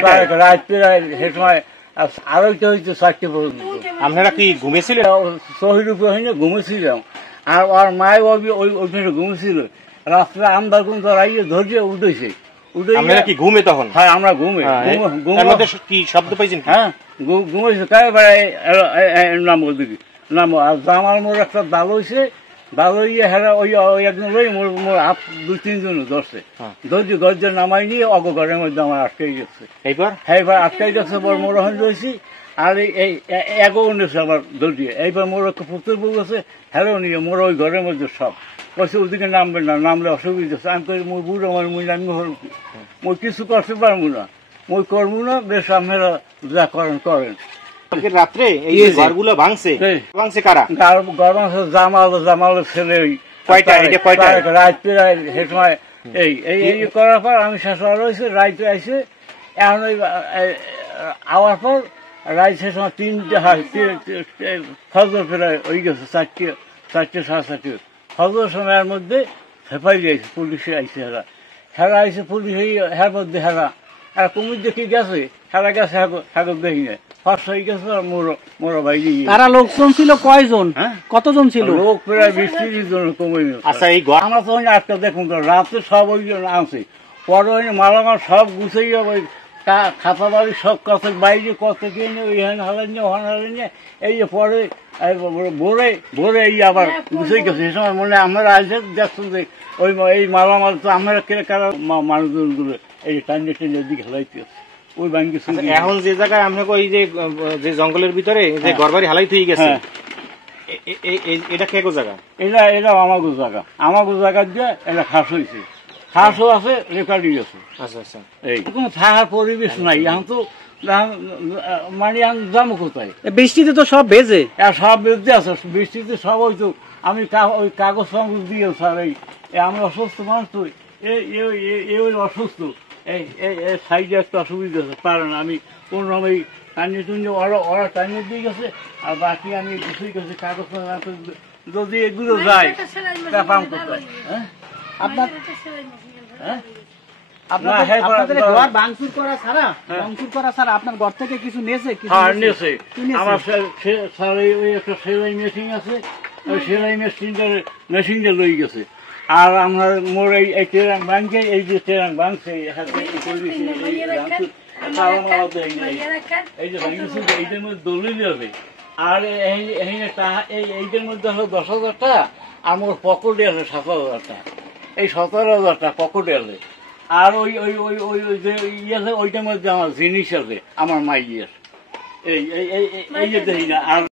রাত প্রায় সে সময় আড়াইটা হইতে 4টে পর্যন্ত। আপনারা কি ঘুমিয়েছিলেন? শহীদ উপরে হইলে ঘুমেছিলাম, আর ওর মায় ওইখানে ঘুমেছিল। রাত্রে আমরা কিন্তু আইয়ে ধরিয়ে উঠেছে। আপনারা কি ঘুমে তখন? হ্যাঁ, আমরা ঘুমে কি শব্দ পাইছেন? হ্যাঁ, ঘুমেছি নাম ওদিকে নাম। আর জামাল মোর একটা দাল হয়েছে, দাল হইয়ে হেরা ওই একজন লই মোর হাত 2-3 জন ধরছে। ধৈর্য নামাই নিয়ে অগঘরের মধ্যে আমার আটকাই গেছে। এইবার আটকাই গেছে, পর মোর ওখানে রয়েছি। আর এই এগো উঠেছে আবার ধরিয়ে। এইবার মোর একটা পুত্র বউ আছে, হেরো নিয়ে মোর ওই ঘরের মধ্যে সব কইছে ওদিকে নামবেন না, নামলে অসুবিধা আছে। আমি কই মুই বুড়ো আমার মুই নামি মুই কিছু করতে পারবো না, মুই করবো না। বেশ আপনারা যা করেন করেন। রাত্রে এই ঘরগুলো ভাঙছে কারা? জামালের ছেলে। কয়টা? রাত প্রায় সে সময় এই করার পর আমি শেষ রয়েছে। রাইতে আইসে এখন ওই আওয়ার পর রাত সে সময় 3টে ফজর প্রায় হয়ে গেছে। 4টে 4:30 ফজর সময়ের মধ্যে হেফাই যাইছে, পুলিশে আইসে। হেরা আইসে পুলিশ হের মধ্যে হেরা কুমির দেখি গেছে, হেরা গেছে হ্যাঁ দেখি না তারা লোকজন ছিল কয়জন? কতজন ছিল? লোক প্রায় 20-30 জন কমে। আচ্ছা, এই আমরা তো একটা দেখুন রাতে সব ওই আনছে, পরে ওই মালামাল সব গুছাইয়া ওই খাতা বাড়ি সব কত বাইরে কত কিনে ওইখানে হারাই নিয়ে ওখানে হারাই নিয়ে এই যে পরে ভোরে এই আবার গুছাই গেছে। সে সময় মনে আমরা আসে দেখছেন যে ওই এই মালামাল তো আমরা কারা মানুষজনগুলো এই টাইনে টেনে দিকে হেলাইতে ওই ব্যাংকে। এখন যে জায়গায় আপনাকে ওই যে জঙ্গলের ভিতরে যে ঘরবাড়ি হালাই হয়ে গেছে, এটা কে জায়গা? এটা আমাগো জায়গা। আমাগো জায়গা দিয়ে এটা খাস হয়েছে, খাসও আছে, রেকর্ডিং আছে। আচ্ছা আচ্ছা, এই কোনো থাকার পরিবেশ নাই এখন তো। মানে যাবো কোথায়? বৃষ্টিতে তো সব ভেজে, সব বেঁধে আছে বৃষ্টিতে সব। ওই তো আমি ওই কাগজ ফাগজ দিয়ে স্যার এই আমি অসুস্থ মানুষ তো ওই অসুস্থ। এই সাইডে একটা অসুবিধা আছে, পারে না। আমি কোনো রকম টানিয়ে টুনিয়ে ওরা টানিয়ে দিয়ে গেছে, আর বাকি আমি কিছুই গেছে কাগজ যদি এগুলো যায় পাম কোথায়? আপনার ভাঙচুর করা ছাড়া আপনার ঘর থেকে কিছু নিয়েছে? আমার একটা সেলাই মেশিন আছে, ওই সেলাই মেশিনটা লই গেছে। আর আমার মোর এই ট্রেন ব্যাংকে এই যে ট্রেন ভাঙছে এই যে ভাঙছে এইটার মধ্যে দলিল আছে। আর এইটার মধ্যে হলো 10,000 টাকা, আর মোর পকেটে আছে 7,000 টাকা। এই 17,000 টাকা পকেটে আছে। আর ওই ওই ওই ওই যে আছে ওইটার মধ্যে আমার জিনিস আছে, আমার মাইয়ের এই যে দেখি না। আর